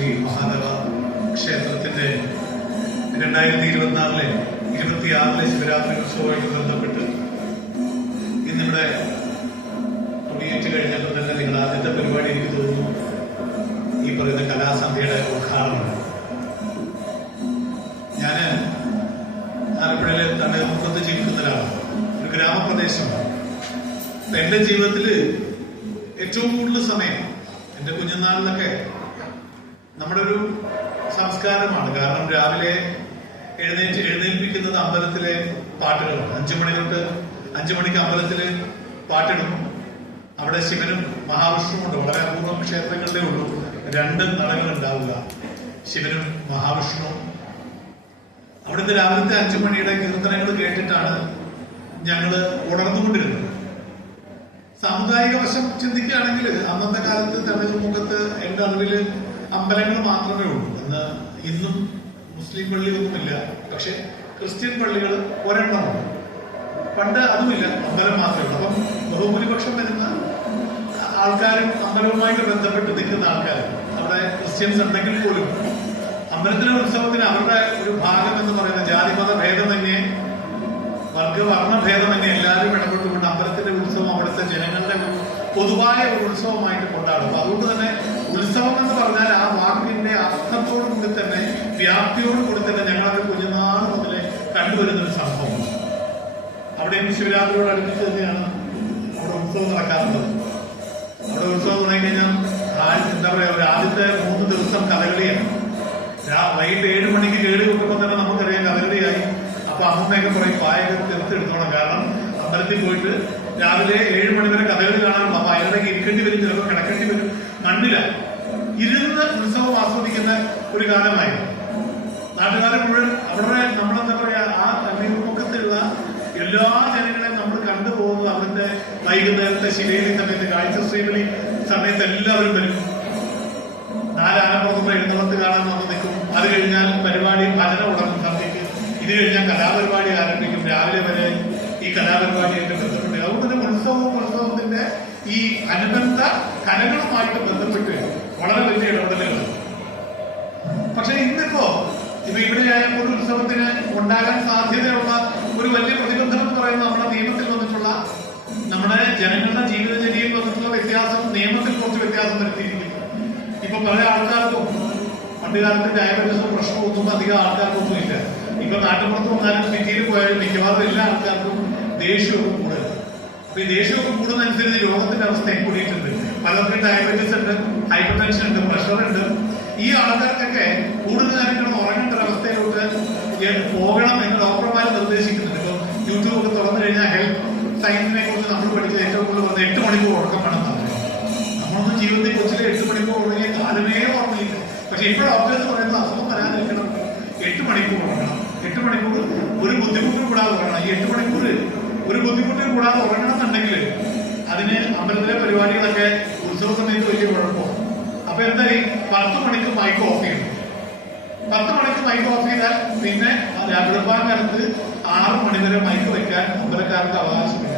ശ്രീ മഹാദേവ ക്ഷേത്രത്തിന്റെ രണ്ടായിരത്തി ഇരുപത്തിനാലിലെ ഇരുപത്തിയാറിലെ ശിവരാത്രി ഉത്സവമായിട്ട് ബന്ധപ്പെട്ട് ഇന്നിവിടെ കൊടിയേറ്റ് കഴിഞ്ഞപ്പോൾ തന്നെ നിങ്ങൾ ആദ്യത്തെ പരിപാടി എനിക്ക് തോന്നുന്നു. ഈ പറയുന്ന കലാസന്ധ്യയുടെ ഉദ്ഘാടനമാണ് ഞാൻ ആലപ്പുഴയിലെ തണ്ണീർമുഖത്ത് ജീവിക്കുന്ന ഒരാളാണ് ഒരു ഗ്രാമപ്രദേശമാണ് എന്റെ ജീവിതത്തിൽ ഏറ്റവും കൂടുതൽ സമയം എന്റെ കുഞ്ഞുനാളിലൊക്കെ നമ്മുടെ ഒരു സംസ്കാരമാണ്. കാരണം രാവിലെ എഴുന്നേറ്റ് എഴുന്നേൽപ്പിക്കുന്നത് അമ്പലത്തിലെ പാട്ടുകളാണ്. അഞ്ചു മണി തൊട്ട് അഞ്ചു മണിക്ക് അമ്പലത്തിൽ പാട്ടിടും. അവിടെ ശിവനും മഹാവിഷ്ണുവും ഉണ്ട്. വളരെ അപൂർവം ക്ഷേത്രങ്ങളിലേ ഉള്ളൂ. രണ്ട് നടകൾ ഉണ്ടാവുക. ശിവനും മഹാവിഷ്ണുവും. അവിടുത്തെ രാവിലത്തെ അഞ്ചു മണിയുടെ കീർത്തനങ്ങൾ കേട്ടിട്ടാണ് ഞങ്ങൾ ഉണർന്നുകൊണ്ടിരുന്നത്. സാമുദായിക വശം ചിന്തിക്കുകയാണെങ്കിൽ അന്നത്തെ കാലത്ത് തമിഴ്മുഖത്ത് എന്റെ അറിവിൽ അമ്പലങ്ങൾ മാത്രമേ ഉള്ളൂ. എന്ന് ഇന്നും മുസ്ലിം പള്ളിയൊന്നുമില്ല. പക്ഷെ ക്രിസ്ത്യൻ പള്ളികൾ ഒരെണ്ണമുണ്ട്. പണ്ട് അതുമില്ല. അമ്പലം മാത്രമേ ഉള്ളൂ. അപ്പം ബഹുഭൂരിപക്ഷം വരുന്ന ആൾക്കാരും അമ്പലവുമായിട്ട് ബന്ധപ്പെട്ട് നിൽക്കുന്ന ആൾക്കാർ അവിടെ ക്രിസ്ത്യൻസ് ഉണ്ടെങ്കിൽ പോലും അമ്പലത്തിലെ ഉത്സവത്തിന് അവരുടെ ഒരു ഭാഗം എന്ന് പറയുന്ന ജാതിമത തന്നെ വർഗവർണ തന്നെ എല്ലാവരും ഇടപെട്ടുകൊണ്ട് അമ്പലത്തിന്റെ ഉത്സവം അവിടുത്തെ ജനങ്ങളുടെ പൊതുവായ ഒരു ഉത്സവമായിട്ട് കൊണ്ടാടും. അതുകൊണ്ട് തന്നെ ഉത്സവം എന്ന് പറഞ്ഞാൽ ആ വാക്കിന്റെ അർത്ഥത്തോടു കൂടി തന്നെ വ്യാപ്തിയോടു കൂടി തന്നെ ഞങ്ങളത് കുഞ്ഞുനാൾ മുതലേ കണ്ടുവരുന്ന ഒരു സംഭവം അവിടെയും ശിവരാത്രിയോട് അടുപ്പിച്ച് തന്നെയാണ് അവിടെ ഉത്സവം നടക്കാറുള്ളത്. അവിടെ ഉത്സവം തുടങ്ങിക്കഴിഞ്ഞാൽ എന്താ പറയാ ഒരു ആദ്യത്തെ മൂന്ന് ദിവസം കഥകളിയാണ്. വൈകിട്ട് ഏഴ് മണിക്ക് കേട് വെക്കുമ്പോൾ തന്നെ നമുക്കറിയാം കഥകളിയായി. അപ്പൊ അമ്മയൊക്കെ പറയും പായൊക്കെ തീർത്തെടുത്തോണം കാരണം അമ്പലത്തിൽ പോയിട്ട് രാവിലെ ഏഴ് മണി വരെ കഥകളി കാണാറുണ്ട്. അപ്പൊ അയാളുടെ ഇരിക്കേണ്ടി വരും ചിലപ്പോൾ കിടക്കേണ്ടി വരും. മണ്ണില. ഇരുന്ന് ഉത്സവം ആസ്വദിക്കുന്ന ഒരു കാലമായിരുന്നു. നാട്ടുകാരെ മുഴുവൻ അവരുടെ നമ്മളെന്താ പറയാ ആ തണ്ണീർമുഖത്തുള്ള എല്ലാ ജനങ്ങളെയും നമ്മൾ കണ്ടുപോകുന്നു അവരുടെ വൈകുന്നേരത്തെ ശിവേലി സമയത്ത് കാഴ്ച ശ്രീവലി സമയത്ത് എല്ലാവരും വരും. നാലാനപ്പുറത്തുള്ള എഴുന്നള്ളത്ത് കാണാൻ നമ്മൾ നിൽക്കും. അത് കഴിഞ്ഞാൽ പരിപാടി ഭജന ഉടനും സമയത്ത് ഇത് കഴിഞ്ഞാൽ കലാപരിപാടി ആരംഭിക്കും. രാവിലെ വരെ ഈ കലാപരിപാടിയായിട്ട് ബന്ധപ്പെട്ട് അതുകൊണ്ട് തന്നെ ഉത്സവവും ഉത്സവത്തിന്റെ ഈ അനുബന്ധ കലകളുമായിട്ട് ബന്ധപ്പെട്ട് വളരെ വലിയ ഇടപെടലുകൾ പക്ഷെ ഇന്നിപ്പോ ഇപ്പൊ ആയ ഒരു ഉത്സവത്തിന് ഉണ്ടാകാൻ സാധ്യതയുള്ള ഒരു വലിയ പ്രതിബന്ധം എന്ന് പറയുന്നത് നമ്മുടെ നിയമത്തിൽ വന്നിട്ടുള്ള നമ്മുടെ ജനങ്ങളുടെ ജീവിതചര്യയിൽ വന്നിട്ടുള്ള വ്യത്യാസം നിയമത്തിൽ കുറച്ച് വ്യത്യാസം വരുത്തിയിരിക്കുന്നു. ഇപ്പൊ പല ആൾക്കാർക്കും പണ്ട് കാലത്ത് പ്രഷറും ഒന്നും അധികം ആൾക്കാർക്കൊന്നും ഇല്ല ഇപ്പൊ നാട്ടുപുറത്ത് വന്നാലും സിറ്റിയിൽ പോയാലും മിക്കവാറും എല്ലാ ആൾക്കാർക്കും ദേഷ്യവും കൂടുതൽ അപ്പൊ ഈ ദേഷ്യമൊക്കെ കൂടുന്നതനുസരിച്ച് രോഗത്തിന്റെ അവസ്ഥയും കൂടിയിട്ടുണ്ട്. പലർക്കും ഡയബറ്റീസ് ഉണ്ട് ഹൈപ്പർ ടെൻഷൻ ഉണ്ട് പ്രഷർ ഉണ്ട്. ഈ ആൾക്കാർക്കൊക്കെ നേരം കിടന്ന് ഉറങ്ങേണ്ട ഒരു അവസ്ഥയിലോട്ട് പോകണം എന്ന് ഡോക്ടർമാർ നിർദ്ദേശിക്കുന്നുണ്ട്. ഇപ്പൊ യൂട്യൂബ് ഒക്കെ തുറന്നു കഴിഞ്ഞാൽ ഹെൽത്ത് സയൻസിനെ കുറിച്ച് നമ്മൾ പഠിച്ചത് ഏറ്റവും കൂടുതൽ പറഞ്ഞത് എട്ട് മണിക്കൂർ ഉറക്കം വേണം നമ്മളൊന്നും ജീവിതത്തിൽ കൊച്ചിലെ എട്ട് മണിക്കൂർ ഉറങ്ങിയ കാലമേ ഓർമ്മയില്ല. പക്ഷെ ഇപ്പോൾ ഡോക്ടേഴ്സ് പറയുന്നത് അസുഖം വരാതിരിക്കണം. എട്ട് മണിക്കൂർ ഉറങ്ങണം. എട്ട് മണിക്കൂർ ഒരു ബുദ്ധിമുട്ടും കൂടാതെ ഉറങ്ങണം. ഈ എട്ട് മണിക്കൂർ ഒരു ബുദ്ധിമുട്ടും കൂടാതെ ഉറങ്ങണം എന്നുണ്ടെങ്കിൽ അതിന് അമ്പലത്തിലെ പരിപാടികളൊക്കെ ഉത്സവ സമയത്ത് വലിയ കുഴപ്പമാണ് അപ്പൊ എന്തായി പത്ത് മണിക്ക് മൈക്ക് ഓഫ് ചെയ്യണം. പത്ത് മണിക്ക് മൈക്ക് ഓഫ് ചെയ്താൽ പിന്നെ കാലത്ത് ആറ് മണി വരെ മൈക്ക് വെക്കാൻ അമ്പലക്കാർക്ക് അവകാശമില്ല.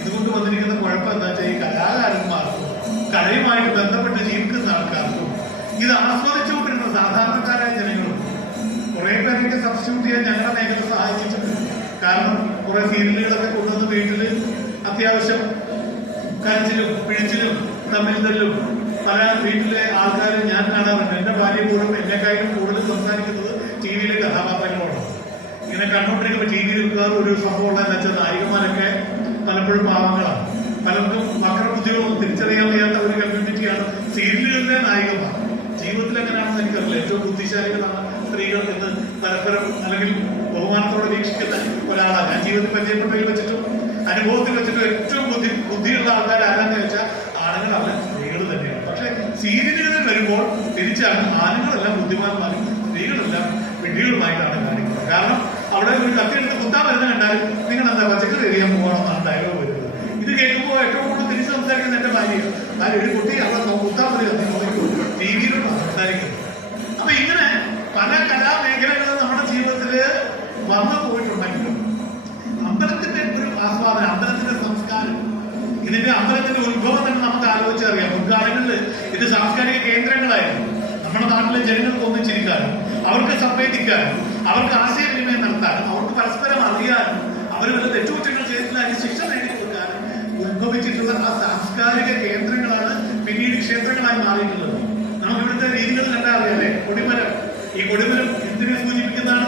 ഇതുകൊണ്ട് വന്നിരിക്കുന്ന കുഴപ്പം എന്താ വെച്ചാൽ ഈ കലാകാരന്മാർക്കും കലയുമായിട്ട് ബന്ധപ്പെട്ട് ജീവിക്കുന്ന ആൾക്കാർക്കും ഇത് ആസ്വദിച്ചുകൊണ്ടിരുന്ന സാധാരണക്കാരായ ജനങ്ങളും കുറെ പേരൊക്കെ സബ്സ്റ്റിറ്റ്യൂട്ട് ചെയ്യാൻ ഞങ്ങളുടെ മേഖല സഹായിച്ചിട്ടുണ്ട്. കാരണം കുറെ സീരിയലുകളൊക്കെ കൊണ്ടുവന്ന് വീട്ടിൽ അത്യാവശ്യം കരച്ചിലും പിഴിച്ചിലും തമ്മിൽ തല്ലും പല വീട്ടിലെ ആൾക്കാർ ഞാൻ കാണാറുണ്ട്. എന്റെ ഭാര്യ എന്നെക്കാളും കൂടുതൽ സംസാരിക്കുന്നത് ടി വിയിലെ കഥാപാത്രങ്ങളോടാണ്. ഇങ്ങനെ കണ്ടോണ്ടിരിക്കുമ്പോൾ ടി വിയിൽ നിൽക്കാറ് ഒരു സംഭവമുള്ള എന്ന് വെച്ചാൽ നായികമാരൊക്കെ പലപ്പോഴും പാവങ്ങളാണ്. പലർക്കും വക്രബുദ്ധികളൊന്നും തിരിച്ചറിയാൻ വയ്യാത്ത ഒരു കമ്മ്യൂണിറ്റിയാണ് സീരിയലുകളിലെ നായികമാർ. ജീവിതത്തിൽ എങ്ങനെയാണെന്ന് എനിക്കറിയില്ല. ഏറ്റവും ബുദ്ധിശാലികളാണ് സ്ത്രീകൾ എന്ന് പരസ്പരം അല്ലെങ്കിൽ ബഹുമാനത്തോടെ വീക്ഷിക്കുന്ന ഒരാളാണ്. ഞാൻ ജീവിതത്തിൽ പരിചയപ്പെട്ടതിൽ വെച്ചിട്ടും അനുഭവത്തിൽ വെച്ചിട്ടും ഏറ്റവും ബുദ്ധി ബുദ്ധിയുള്ള ആൾക്കാർ ആരാന്ന് വെച്ചാൽ പക്ഷെ സീരിയലുകളിൽ വരുമ്പോൾ തിരിച്ചാണ് ആണുങ്ങളെല്ലാം ബുദ്ധിമാന്മാരും സ്ത്രീകളെല്ലാം വിഡ്ഢികളുമായിട്ടാണ് കാണിക്കുന്നത്. കാരണം അവിടെ ഒരു കത്തിയെടുത്ത് കുത്താൻ വരുന്ന കണ്ടാൽ നിങ്ങൾ എന്താ പച്ചക്കറി എറിയാൻ പോകണമെന്നാണ് ഡയലോഗ് വരുന്നത്. ഇത് കേൾക്കുമ്പോൾ ഏറ്റവും കൂടുതൽ തിരിച്ച് സംസാരിക്കുന്ന എന്റെ ഭാര്യ ഞാൻ ഒരു കുട്ടി അവിടെ കുത്താൻ മതി ടി വിയിലൂടെ സംസാരിക്കുന്നത്. അപ്പൊ ഇങ്ങനെ പല കലാമേഖലകളും നമ്മുടെ ജീവിതത്തിൽ വന്നു ഇതിന്റെ അമ്പലത്തിന്റെ ഉത്ഭവം തന്നെ നമുക്ക് ആലോചിച്ചറിയാം മുൻകാലങ്ങളിൽ ഇത് സാംസ്കാരിക കേന്ദ്രങ്ങളായിരുന്നു. നമ്മുടെ നാട്ടിലെ ജനങ്ങൾക്ക് ഒന്നിച്ചിരിക്കാനും അവർക്ക് സംവേദിക്കാനും അവർക്ക് ആശയവിനിമയം നടത്താനും അവർക്ക് പരസ്പരം അറിയാനും അവർ വല്ല തെറ്റുകുറ്റങ്ങൾ ചെയ്തിട്ടില്ല അതിന് ശിക്ഷ നേടിക്കൊടുക്കാനും ഉത്ഭവിച്ചിട്ടുള്ള ആ സാംസ്കാരിക കേന്ദ്രങ്ങളാണ് പിന്നീട് ക്ഷേത്രങ്ങളായി മാറിയിട്ടുള്ളത്. നമുക്ക് ഇവിടുത്തെ രീതികൾ കണ്ടാൽ അറിയാല്ലേ കൊടിമരം. ഈ കൊടിമരം എന്തിനെ സൂചിപ്പിക്കുന്നതാണ്?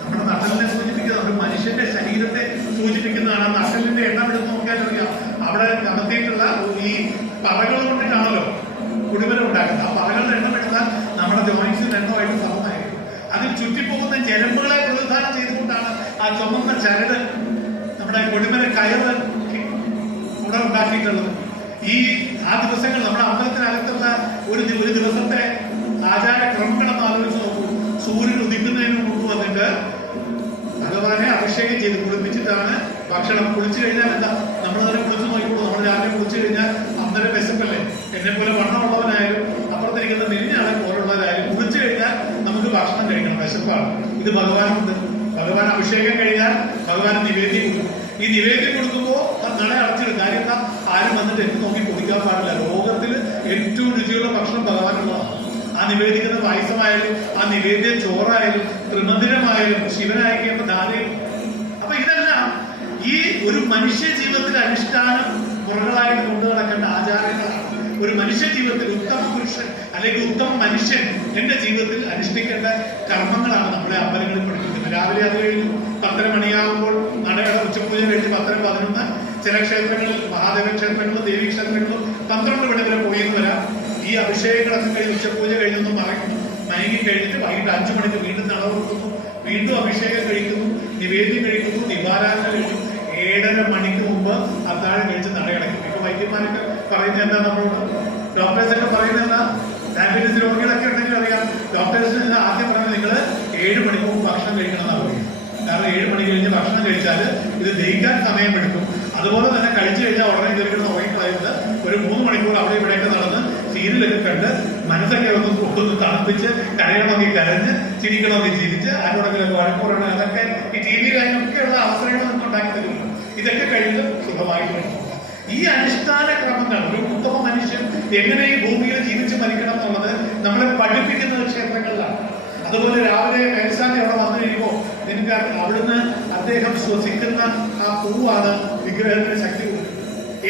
നമ്മുടെ നട്ടലിനെ സൂചിപ്പിക്കുന്ന മനുഷ്യന്റെ ശരീരത്തെ സൂചിപ്പിക്കുന്നതാണ്. ആ നട്ടലിന്റെ എണ്ണം എടുത്ത് നോക്കിയാൽ അറിയാം അവിടെ നടത്തിയിട്ടുള്ള ഈ പറകൾ കൊണ്ടിട്ടാണല്ലോ കുടിവരം ഉണ്ടാക്കുന്നത്. ആ പറകളുടെ എണ്ണം എടുത്താൽ നമ്മുടെ ജോയിൻസിന്റെ എണ്ണമായിട്ട് സമമായിരിക്കും അതിൽ ചുറ്റിപ്പോകുന്ന ജലമ്പുകളെ പ്രതിദാനം ചെയ്തുകൊണ്ടാണ് ആ ചുമന്ന ചരട് നമ്മുടെ കൊടിമര കയറ് ഇവിടെ ഉണ്ടാക്കിയിട്ടുള്ളത്. ഈ ആ ദിവസങ്ങൾ നമ്മുടെ അമ്പലത്തിനകത്തുള്ള ഒരു ഒരു ദിവസത്തെ ആചാര ക്രമങ്ങളെന്ന് ആലോചിച്ച് നോക്കൂ. സൂര്യൻ ഉദിക്കുന്നതിന് മുമ്പ് വന്നിട്ട് ഭഗവാനെ അഭിഷേകം ചെയ്ത് കുളിപ്പിച്ചിട്ടാണ് ഭക്ഷണം കുളിച്ചു കഴിഞ്ഞാൽ എന്താ? നമ്മൾ തന്നെ കുളിച്ചു നോക്കിക്കോളൂ. നമ്മൾ രാവിലെ കുളിച്ചു കഴിഞ്ഞാൽ അന്നേരം വിശപ്പല്ലേ എന്നെ പോലെ വണ്ണമുള്ളവനായാലും അപ്പുറത്തിരിക്കുന്ന നെല്ലിനാളെ പോലുള്ളവരായാലും കുളിച്ചു കഴിഞ്ഞാൽ നമുക്ക് ഭക്ഷണം കഴിക്കണം. വിശപ്പാണ്. ഇത് ഭഗവാനുണ്ട്. ഭഗവാൻ അഭിഷേകം കഴിഞ്ഞാൽ ഭഗവാൻ നിവേദ്യം കൊടുക്കും. ഈ നിവേദ്യം കൊടുക്കുമ്പോൾ നട അടച്ചിടും. കാര്യം എന്താ? ആരും വന്നിട്ട് എന്ത് നോക്കി കുടിക്കാൻ പാടില്ല. ലോകത്തിൽ ഏറ്റവും രുചിയുള്ള ഭക്ഷണം ഭഗവാനുള്ളതാണ്. ആ നിവേദിക്കുന്ന പായസമായാലും ആ നിവേദ്യ ചോറായാലും ത്രിമന്ദിരമായാലും ശിവനായിരിക്കേണ്ട ധാരയും അപ്പൊ ഇതെല്ലാം ഈ ഒരു മനുഷ്യ ജീവിതത്തിലെ അനുഷ്ഠാനം പുറകളായിട്ട് കൊണ്ടു നടക്കേണ്ട ആചാരങ്ങളാണ്. ഒരു മനുഷ്യ ജീവിതത്തിൽ ഉത്തമ പുരുഷൻ അല്ലെങ്കിൽ ഉത്തമ മനുഷ്യൻ എന്റെ ജീവിതത്തിൽ അനുഷ്ഠിക്കേണ്ട കർമ്മങ്ങളാണ് നമ്മളെ അമ്പലങ്ങളിൽ പഠിപ്പിക്കുന്നത്. രാവിലെ അത് കഴിഞ്ഞു പത്തര മണിയാകുമ്പോൾ നടയുടെ ഉച്ചപൂജ കഴിഞ്ഞ് പത്തര പതിനൊന്ന് ചില ക്ഷേത്രങ്ങളിൽ മഹാദേവ ക്ഷേത്രങ്ങളും ദേവീ ക്ഷേത്രങ്ങളും പന്ത്രണ്ട് മണി വരെ പോയി വരാം. ഈ അഭിഷേകങ്ങളൊക്കെ കഴിഞ്ഞ് ഉച്ചപൂജ കഴിഞ്ഞൊന്നും മയങ്ങി കഴിഞ്ഞിട്ട് വൈകിട്ട് അഞ്ചു മണിക്ക് വീണ്ടും നട കൊടുക്കുന്നു വീണ്ടും അഭിഷേകം കഴിക്കുന്നു നിവേദ്യം കഴിക്കുന്നു നിവാരാധന കഴിക്കുന്നു ഏഴര മണിക്ക് മുമ്പ് അത്താഴം കഴിച്ച് നടയടക്കും ഇപ്പൊ വൈദ്യന്മാരൊക്കെ പറയുന്നത് എന്താ നമ്മളോട്? ഡോക്ടേഴ്സൊക്കെ പറയുന്നത് എന്താ? ഡയബറ്റീസ് രോഗികളൊക്കെ ഉണ്ടെങ്കിൽ അറിയാം. ഡോക്ടേഴ്സിന് ആദ്യം പറഞ്ഞത് നിങ്ങൾ ഏഴ് മണിക്ക് മുമ്പ് ഭക്ഷണം കഴിക്കണം എന്നാണ് പറയുന്നത്. കാരണം ഏഴ് മണി കഴിഞ്ഞ് ഭക്ഷണം കഴിച്ചാൽ ഇത് ദഹിക്കാൻ സമയമെടുക്കും. അതുപോലെ തന്നെ കഴിച്ചു കഴിഞ്ഞാൽ ഉടനെ കയറിക്കുന്ന ഉറങ്ങിക്കളയുന്നത് ഒരു മൂന്ന് മണിക്കൂർ അവിടെ ഇവിടെയൊക്കെ നടന്ന് സീരിയലൊക്കെ കണ്ട് മനസ്സൊക്കെ ഒന്ന് ഒന്ന് തണുപ്പിച്ച് കരയണമെങ്കിൽ കരഞ്ഞ് ചിരിക്കണമെങ്കിൽ ചിരിച്ച് ആരോടെങ്കിലും വഴക്കൂറണം അതൊക്കെ ഈ ടി വി ലൈനൊക്കെയുള്ള അവസരങ്ങൾ നമുക്ക് ഉണ്ടാക്കി തരുന്നു ഇതൊക്കെ കഴിഞ്ഞ് സുഖമായിട്ട് ഈ അനുഷ്ഠാന ക്രമങ്ങൾ ഒരു ഉത്തമ മനുഷ്യൻ എങ്ങനെ ഈ ഭൂമിയിൽ ജീവിച്ച് മരിക്കണം എന്നുള്ളത് നമ്മളെ പഠിപ്പിക്കുന്ന ക്ഷേത്രങ്ങളിലാണ്. അതുപോലെ രാവിലെ മേൽസാമി അവിടെ വന്നു കഴിയുമ്പോൾ നിനക്ക് അവിടുന്ന് അദ്ദേഹം ശ്വസിക്കുന്ന ആ പൂവാണ് വിഗ്രഹത്തിന് ശക്തി. കൊടുക്കുന്നത്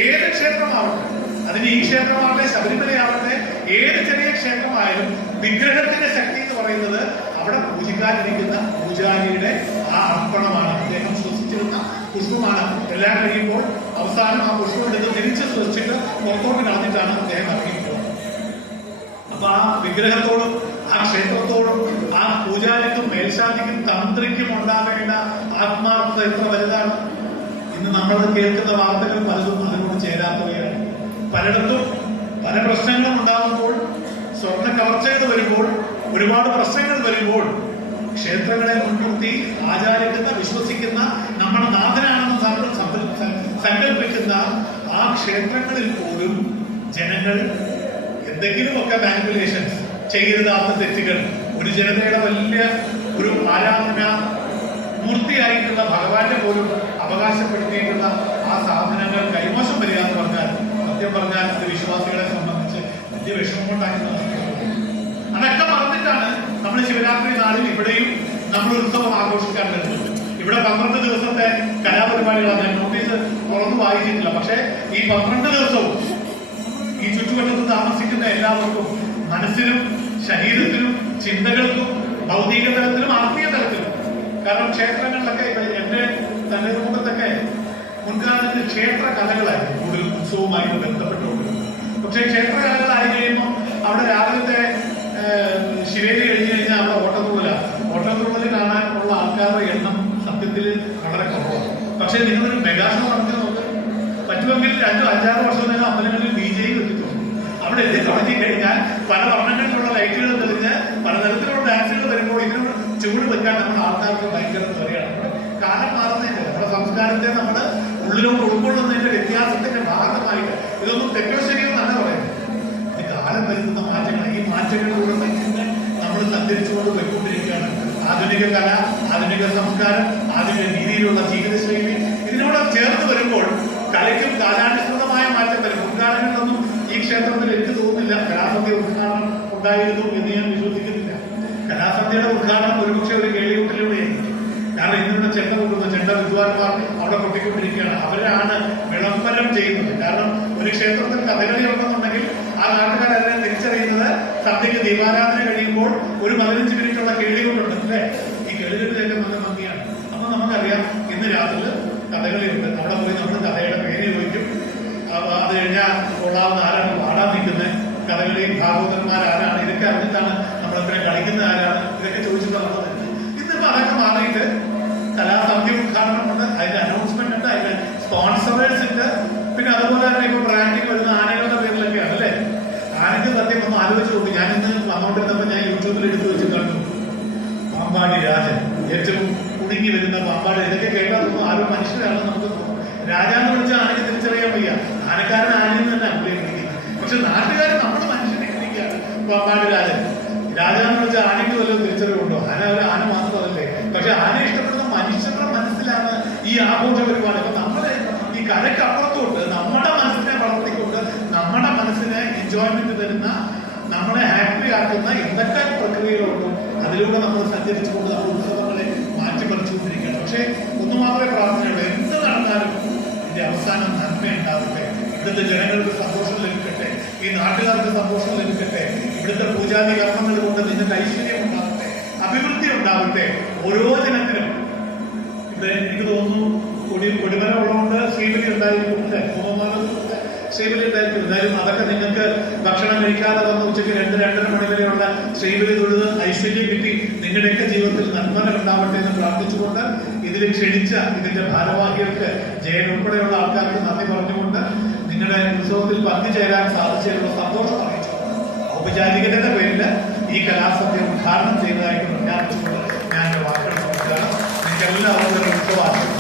ഏത് ക്ഷേത്രമാവട്ടെ അതിന് ഈ ക്ഷേത്രമാവട്ടെ ശബരിമലയാവട്ടെ ഏത് ചെറിയ ക്ഷേത്രമായാലും വിഗ്രഹത്തിന്റെ ശക്തി എന്ന് പറയുന്നത് അവിടെ പൂജിക്കാനിരിക്കുന്ന പൂജാരിയുടെ ആ അർപ്പണമാണ്. അദ്ദേഹം ശ്വസിച്ചിരുന്ന പുഷ്പമാണ്. എല്ലാം കഴിയുമ്പോൾ അവസാനം ആ പുഷ്പം എടുത്ത് തിരിച്ച് ശ്വസിച്ചിട്ട് പുറത്തോട്ട് കളഞ്ഞിട്ടാണ് അദ്ദേഹം ഇറങ്ങിപ്പോകുന്നത് അപ്പൊ ആ വിഗ്രഹത്തോടും ആ ക്ഷേത്രത്തോടും ആ പൂജാരിക്കും മേൽശാന്തിക്കും തന്ത്രിക്കും ഉണ്ടാകേണ്ട ആത്മാർത്ഥത എത്ര വലുതാണ്? ഇന്ന് നമ്മൾ കേൾക്കുന്ന വാർത്തകൾ പലതും അതിനോട് ചേരാത്തവയാണ്. പലയിടത്തും പല പ്രശ്നങ്ങളും ഉണ്ടാകുമ്പോൾ സ്വർണ കവർച്ചകൾ വരുമ്പോൾ ഒരുപാട് പ്രശ്നങ്ങൾ വരുമ്പോൾ ക്ഷേത്രങ്ങളെ മുൻനിർത്തി ആചാരിക്കുന്ന വിശ്വസിക്കുന്ന നമ്മുടെ നാഥനാണെന്ന് സങ്കല്പിക്കുന്ന ആ ക്ഷേത്രങ്ങളിൽ പോലും ജനങ്ങൾ എന്തെങ്കിലുമൊക്കെ മാനിപ്പുലേഷൻസ് ചെയ്യരുതാത്ത തെറ്റുകൾ ഒരു ജനതയുടെ വലിയ ഒരു ആരാധന മൂർത്തിയായിട്ടുള്ള ഭഗവാന്റെ പോലും അവകാശപ്പെടുത്തിയിട്ടുള്ള ആ സാധനങ്ങൾ കൈമോശം വരിക എന്ന് പറഞ്ഞാൽ സത്യം പറഞ്ഞാൽ അത് വിശ്വാസികളെ സംബന്ധിച്ച് വലിയ വിഷമം കൊണ്ടാക്കുന്നതാണ് അതൊക്കെ പറഞ്ഞിട്ടാണ് നമ്മൾ ശിവരാത്രി നാളിൽ ഇവിടെയും നമ്മൾ ഉത്സവം ആഘോഷിക്കാൻ വരുന്നത്. ഇവിടെ പന്ത്രണ്ട് ദിവസത്തെ കലാപരിപാടികളാണ് ഞാൻ നോട്ടീസ് തുറന്നു വായിച്ചിട്ടില്ല. പക്ഷേ ഈ പന്ത്രണ്ട് ദിവസവും ഈ ചുറ്റുവട്ടത്ത് താമസിക്കുന്ന എല്ലാവർക്കും മനസ്സിനും ശരീരത്തിനും ചിന്തകൾക്കും ഭൗതിക തലത്തിലും ആത്മീയ തലത്തിലും കാരണം ക്ഷേത്രങ്ങളിലൊക്കെ എന്റെ ക്ഷേത്ര കലകളായിരുന്നു. കൂടുതൽ ഉത്സവവുമായി ബന്ധപ്പെട്ടുകൊണ്ടിരുന്നത്. പക്ഷേ ക്ഷേത്ര കലകളായി കഴിയുമ്പോൾ അവിടെ രാവിലത്തെ ശിവേലി കഴിഞ്ഞ് കഴിഞ്ഞാൽ അവിടെ ഓട്ടത്തുപോലെ ഓട്ടത്തുപോലെ കാണാനുള്ള ആൾക്കാരുടെ എണ്ണം സത്യത്തിൽ വളരെ കുറവാണ്. പക്ഷേ നിങ്ങളൊരു മെഗാഷോ നടത്തി നോക്ക്. പറ്റുമെങ്കിൽ രണ്ടോ അഞ്ചാറ് വർഷം നിങ്ങൾ അമ്പലങ്ങളിൽ ബി ജെ വെച്ചിട്ടുണ്ട് അവിടെ എത്തി തുടങ്ങി കഴിഞ്ഞാൽ പല വർണങ്ങളിലുള്ള ലൈറ്റുകൾ തെളിഞ്ഞ് പല തരത്തിലുള്ള ഡാൻസുകൾ വരുമ്പോൾ ഇതിനോട് ചൂട് വെക്കാൻ നമ്മുടെ ആൾക്കാർക്ക് ഭയങ്കര ത്വരയാണ് നമ്മുടെ കാലം മാറുന്നതിന്റെ നമ്മുടെ സംസ്കാരത്തെ നമ്മൾ ഉള്ളിലോട്ട് ഉൾക്കൊള്ളുന്നതിന്റെ വ്യത്യാസത്തിന്റെ ഭാഗമായിട്ട് ഇതൊന്നും തെറ്റോ ശരിയോ തന്നെ പറയുന്നത്. കാലം വരുത്തുന്ന മാറ്റങ്ങൾ ഈ മാറ്റങ്ങളിലൂടെ തന്നെ നമ്മൾ സഞ്ചരിച്ചുകൊണ്ട് പോയിക്കൊണ്ടിരിക്കുകയാണ്. ആധുനിക കല ആധുനിക സംസ്കാരം ആധുനിക രീതിയിലുള്ള ജീവിതശൈലി ഇതിനോട് ചേർന്ന് വരുമ്പോൾ കലയ്ക്കും കാലാനുസൃതമായ മാറ്റം വരും മുൻകാലങ്ങളിലൊന്നും ഈ ക്ഷേത്രത്തിൽ എനിക്ക് തോന്നുന്നില്ല. കലാസന്ധ്യ ഉദ്ഘാടനം ഉണ്ടായിരുന്നു എന്ന് ഞാൻ വിശ്വസിക്കുന്നില്ല. കലാസന്ധ്യയുടെ ഉദ്ഘാടനം ഒരുപക്ഷെ ഒരു ഇന്നിവിടെ ചെണ്ട കൊടുക്കുന്നത് ചെണ്ട വിദ്വാൻമാർ അവിടെ കൊട്ടിക്കൊണ്ടിരിക്കുകയാണ് അവരാണ് വിളംബരം ചെയ്യുന്നത്. കാരണം ഒരു ക്ഷേത്രത്തിൽ കഥകളി ഉണ്ടെന്നുണ്ടെങ്കിൽ ആ നാട്ടുകാർ അതിനെ തിരിച്ചറിയുന്നത് സന്ധ്യയ്ക്ക് ദീപാരാധന കഴിയുമ്പോൾ ഒരു പതിനഞ്ച് മിനിറ്റുള്ള കേളി കൊണ്ടുണ്ട്. അല്ലേ? ഈ കേളികളിലേക്ക് നല്ല ഭംഗിയാണ്. അപ്പൊ നമുക്കറിയാം ഇന്ന് രാത്രി കഥകളിയുണ്ട്. അവിടെ പോയി നമ്മൾ കഥയുടെ പേര് ചോദിക്കും. അത് കഴിഞ്ഞാൽ കൊള്ളാവുന്ന ആരാണ് പാടാൻ നിൽക്കുന്നത്? കഥകളി ഭാഗവതന്മാർ ആരാണ്? ഇതൊക്കെ അറിഞ്ഞിട്ടാണ് നമ്മൾ അത്രയും കളിക്കുന്ന ആരാണ്? ഇതൊക്കെ ചോദിച്ചിട്ടുള്ളത് ഇന്നിപ്പോ അതൊക്കെ മാറിയിട്ട് കലാസമിതി ഉദ്ഘാടനം ഉണ്ട് അതിന്റെ അനൗൺസ്മെന്റ് ഉണ്ട് അതിന്റെ സ്പോൺസറേഴ്സ് ഉണ്ട്. പിന്നെ അതുപോലെ തന്നെ ഇപ്പൊ ബ്രാൻഡിങ് വരുന്ന ആനകളുടെ പേരിലൊക്കെയാണ് അല്ലേ? ആനക്ക് സത്യം ഒന്ന് ആലോചിച്ചു നോക്കും ഞാൻ ഇന്ന് വന്നോണ്ടിരുന്നപ്പോ ഞാൻ യൂട്യൂബിൽ എടുത്തു വെച്ച് കണ്ടു പാമ്പാടി രാജൻ. ഏറ്റവും കുടുങ്ങി വരുന്ന പാമ്പാടി. ഇതൊക്കെ കേട്ടാൽ ആരും മനുഷ്യരാണെന്ന് നമുക്ക് തോന്നും. രാജാന്ന് വിളിച്ചാൽ ആനയ്ക്ക് തിരിച്ചറിയാൻ വയ്യ. ആനക്കാരൻ ആനയിൽ തന്നെ അഭിനയിക്കുന്നത് പക്ഷെ നാട്ടുകാർ നമ്മുടെ മനുഷ്യനെ പാമ്പാടി രാജൻ. രാജാന്ന് വിളിച്ചാൽ ആനയ്ക്ക് വല്ലതും തിരിച്ചറിവുണ്ടോ? ആന ആന മാത്രമല്ലേ പക്ഷെ ആന ഇഷ്ടപ്പെടുന്ന മനുഷ്യരുടെ മനസ്സിലാണ് ഈ ആഘോഷ പരിപാടി അപ്പൊ നമ്മൾ ഈ കരക്കപ്പുറത്തോട്ട് നമ്മുടെ മനസ്സിനെ വളർത്തിക്കൊണ്ട് നമ്മുടെ മനസ്സിനെ എൻജോയ്മെന്റ് തരുന്ന നമ്മളെ ഹാപ്പി ആക്കുന്ന എന്തൊക്കെ പ്രക്രിയകളുണ്ടോ അതിലൂടെ നമ്മൾ സഞ്ചരിച്ചുകൊണ്ട് നമ്മൾ ഉത്സവങ്ങളെ മാറ്റിമറിച്ചുകൊണ്ടിരിക്കുകയാണ്. പക്ഷേ ഒന്ന് മാത്രമേ പ്രാർത്ഥനയുള്ളൂ. എന്ത് നടന്നാലും ഇതിന്റെ അവസാനം നന്മ ഉണ്ടാവട്ടെ. ഇവിടുത്തെ ജനങ്ങൾക്ക് സന്തോഷം ലഭിക്കട്ടെ. ഈ നാട്ടുകാർക്ക് സന്തോഷം ലഭിക്കട്ടെ. ഇവിടുത്തെ പൂജാതി കർമ്മങ്ങൾ കൊണ്ട് നിന്റെ ഐശ്വര്യം ഉണ്ടാവട്ടെ. അഭിവൃദ്ധി ഉണ്ടാവട്ടെ. ഓരോ ജനത്തിനും. ഇവിടെ എനിക്ക് തോന്നുന്നു കൊടി കൊടിമരം ഉള്ളതുകൊണ്ട് ശ്രീബലി ഉണ്ടായിരിക്കും ഹോമമാനത്തിന്റെ ശ്രീബലി ഉണ്ടായിരിക്കും എന്തായാലും അതൊക്കെ നിങ്ങൾക്ക് ഭക്ഷണം കഴിക്കാതെ വന്ന ഉച്ചയ്ക്ക് രണ്ട് രണ്ടര മണി വരെയുള്ള ശ്രീബലി തൊഴുത് ഐശ്വര്യം കിട്ടി നിങ്ങളുടെയൊക്കെ ജീവിതത്തിൽ നന്മകൾ ഉണ്ടാവട്ടെ എന്ന് പ്രാർത്ഥിച്ചുകൊണ്ട് ഇതിൽ ക്ഷണിച്ച ഇതിന്റെ ഭാരവാഹികൾക്ക് ജയൻ ഉൾപ്പെടെയുള്ള ആൾക്കാർക്ക് നന്ദി പറഞ്ഞുകൊണ്ട് നിങ്ങളുടെ ഉത്സവത്തിൽ പങ്കുചേരാൻ സാധിച്ചതിനുള്ള സന്തോഷം അറിയിച്ചു. ഔപചാരികതയുടെ പേരിൽ ഈ കലാസഭ ഉദ്ഘാടനം ചെയ്തതായിട്ട് പ്രഖ്യാപിച്ചുകൊണ്ട് ഞാൻ വാക്കുകൾ നിങ്ങൾക്ക് എല്ലാവർക്കും ഉത്സവം